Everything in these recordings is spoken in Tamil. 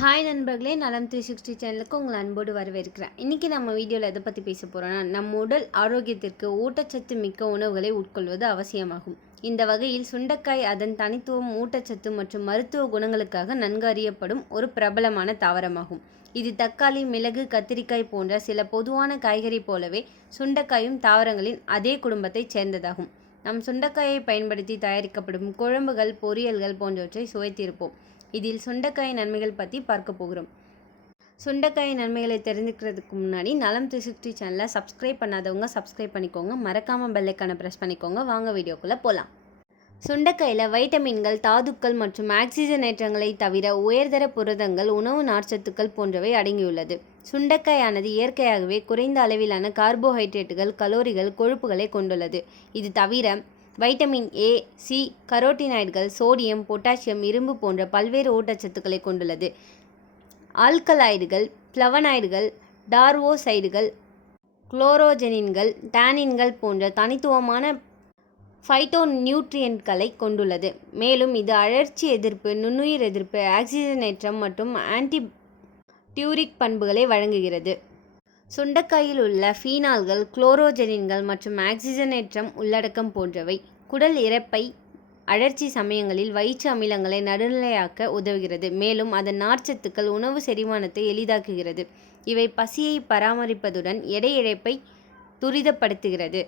ஹாய் நண்பர்களே நலம் த்ரீ சிக்ஸ்டி சேனலுக்கு உங்களை அன்போடு வரவேற்கிறேன். இன்றைக்கி நம்ம வீடியோவில் எதை பற்றி பேச போகிறோன்னா நம்ம உடல் ஆரோக்கியத்திற்கு ஊட்டச்சத்து மிக்க உணவுகளை உட்கொள்வது அவசியமாகும். இந்த வகையில் சுண்டைக்காய் அதன் தனித்துவம் ஊட்டச்சத்து மற்றும் மருத்துவ குணங்களுக்காக நன்கு அறியப்படும் ஒரு பிரபலமான தாவரமாகும். இது தக்காளி மிளகு கத்திரிக்காய் போன்ற சில பொதுவான காய்கறி போலவே சுண்டைக்காயும் தாவரங்களின் அதே குடும்பத்தைச் சேர்ந்ததாகும். நம் சுண்டைக்காயை பயன்படுத்தி தயாரிக்கப்படும் குழம்புகள் பொரியல்கள் போன்றவற்றை சுவைத்திருப்போம். இதில் சுண்டைக்காய் நன்மைகள் பற்றி பார்க்க போகிறோம். சுண்டைக்காய் நன்மைகளை தெரிஞ்சுக்கிறதுக்கு முன்னாடி நலம் த்ரீ சிக்ஸ்டி சேனலை சப்ஸ்கிரைப் பண்ணாதவங்க சப்ஸ்கிரைப் பண்ணிக்கோங்க. மறக்காமல் பெல்லைக்கான ப்ரெஸ் பண்ணிக்கோங்க. வாங்க வீடியோக்குள்ளே போகலாம் சுண்டைக்காயில் வைட்டமின்கள் தாதுக்கள் மற்றும் ஆக்சிஜனேற்றங்களை தவிர உயர்தர புரதங்கள் உணவு நார்ச்சத்துக்கள் போன்றவை அடங்கியுள்ளது. சுண்டைக்காயானது இயற்கையாகவே குறைந்த அளவிலான கார்போஹைட்ரேட்டுகள் கலோரிகள் கொழுப்புகளை கொண்டுள்ளது. இது தவிர வைட்டமின் ஏ சி கரோட்டினாய்டுகள் சோடியம் பொட்டாசியம் இரும்பு போன்ற பல்வேறு ஊட்டச்சத்துக்களை கொண்டுள்ளது. ஆல்கலாய்டுகள் ஃப்ளவனாய்டுகள் டார்வோசைடுகள் குளோரோஜெனின்கள் டேனின்கள் போன்ற தனித்துவமான ஃபைட்டோ நியூட்ரியன்ட்களை கொண்டுள்ளது. மேலும் இது அழற்சி எதிர்ப்பு நுண்ணுயிர் எதிர்ப்பு ஆக்சிஜனேற்றம் மற்றும் ஆன்டி டியூரிக் பண்புகளை வழங்குகிறது. சுண்டக்காயில் உள்ள ஃபீனால்கள் குளோரோஜெனின்கள் மற்றும் ஆக்சிஜனேற்றம் உள்ளடக்கம் போன்றவை குடல் இறப்பை அழற்சி சமயங்களில் வயிற்று அமிலங்களை நடுநிலையாக்க உதவுகிறது. மேலும் அதன் நார்ச்சத்துக்கள் உணவு செரிமானத்தை எளிதாக்குகிறது. இவை பசியை பராமரிப்பதுடன் எடை இழப்பை துரிதப்படுத்துகிறது.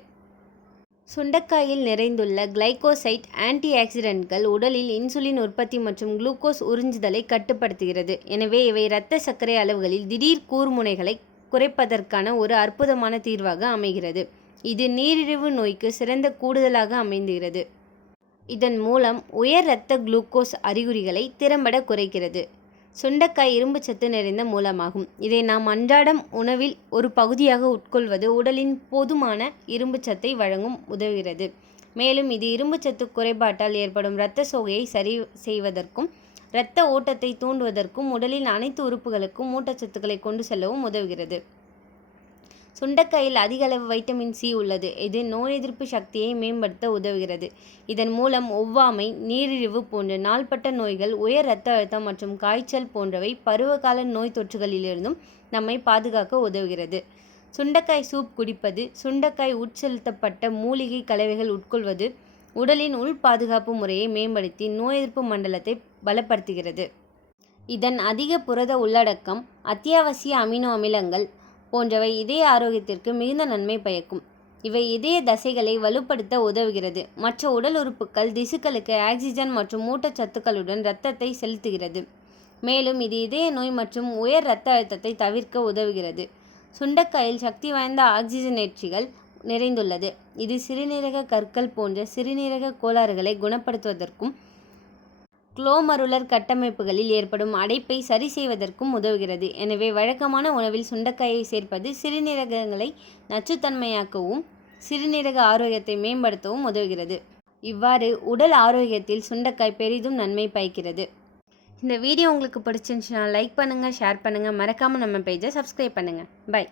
சுண்டக்காயில் நிறைந்துள்ள கிளைகோசைட் ஆன்டி ஆக்சிடென்ட்கள் உடலில் இன்சுலின் உற்பத்தி மற்றும் குளுக்கோஸ் உறிஞ்சுதலை கட்டுப்படுத்துகிறது. எனவே இவை இரத்த சர்க்கரை அளவுகளில் திடீர் கூர்முனைகளை குறைப்பதற்கான ஒரு அற்புதமான தீர்வாக அமைகிறது. இது நீரிழிவு நோய்க்கு சிறந்த கூடுதலாக அமைந்துகிறது. இதன் மூலம் உயர் இரத்த குளுக்கோஸ் அறிகுறிகளை திறம்பட குறைக்கிறது. சுண்டைக்காய் இரும்புச்சத்து நிறைந்த மூலமாகும். இதை நாம் அன்றாடம் உணவில் ஒரு பகுதியாக உட்கொள்வது உடலின் போதுமான இரும்புச்சத்தை வழங்கும் உதவுகிறது. மேலும் இது இரும்புச்சத்து குறைபாட்டால் ஏற்படும் இரத்த சோகையை சரி செய்வதற்கும் இரத்த ஓட்டத்தை தூண்டுவதற்கும் உடலின் அனைத்து உறுப்புகளுக்கும் ஊட்டச்சத்துக்களை கொண்டு செல்லவும் உதவுகிறது. சுண்டைக்காயில் அதிக அளவு வைட்டமின் சி உள்ளது. இது நோய் எதிர்ப்பு சக்தியை மேம்படுத்த உதவுகிறது. இதன் மூலம் ஒவ்வாமை நீரிழிவு போன்ற நாள்பட்ட நோய்கள் உயர் இரத்த அழுத்தம் மற்றும் காய்ச்சல் போன்றவை பருவகால நோய் தொற்றுகளிலிருந்தும் நம்மை பாதுகாக்க உதவுகிறது. சுண்டைக்காய் சூப் குடிப்பது சுண்டைக்காய் உட்செலுத்தப்பட்ட மூலிகை கலவைகள் உட்கொள்வது உடலின் உள் பாதுகாப்பு முறையை மேம்படுத்தி நோய் எதிர்ப்பு மண்டலத்தை பலப்படுத்துகிறது. இதன் அதிக புரத உள்ளடக்கம் அத்தியாவசிய அமினோ அமிலங்கள் போன்றவை இதய ஆரோக்கியத்திற்கு மிகுந்த நன்மை பயக்கும். இவை இதய தசைகளை வலுப்படுத்த உதவுகிறது. மற்ற உடல் உறுப்புகள் திசுக்களுக்கு ஆக்சிஜன் மற்றும் ஊட்டச்சத்துக்களுடன் இரத்தத்தை செலுத்துகிறது. மேலும் இது இதய நோய் மற்றும் உயர் இரத்த அழுத்தத்தை தவிர்க்க உதவுகிறது. சுண்டக்காயில் சக்தி வாய்ந்த ஆக்சிஜனேற்றிகள் நிறைந்துள்ளது. இது சிறுநீரக கற்கள் போன்ற சிறுநீரக கோளாறுகளை குணப்படுத்துவதற்கும் குளோமருலர் கட்டமைப்புகளில் ஏற்படும் அடைப்பை சரி செய்வதற்கும் உதவுகிறது. எனவே வழக்கமான உணவில் சுண்டைக்காயை சேர்ப்பது சிறுநீரகங்களை நச்சுத்தன்மையாக்கவும் சிறுநீரக ஆரோக்கியத்தை மேம்படுத்தவும் உதவுகிறது. இவ்வாறு உடல் ஆரோக்கியத்தில் சுண்டைக்காய் பெரிதும் நன்மை பயக்கிறது. இந்த வீடியோ உங்களுக்கு பிடிச்சிருந்துச்சுன்னா லைக் பண்ணுங்கள் ஷேர் பண்ணுங்கள் மறக்காமல் நம்ம பேஜை சப்ஸ்கிரைப் பண்ணுங்கள் பை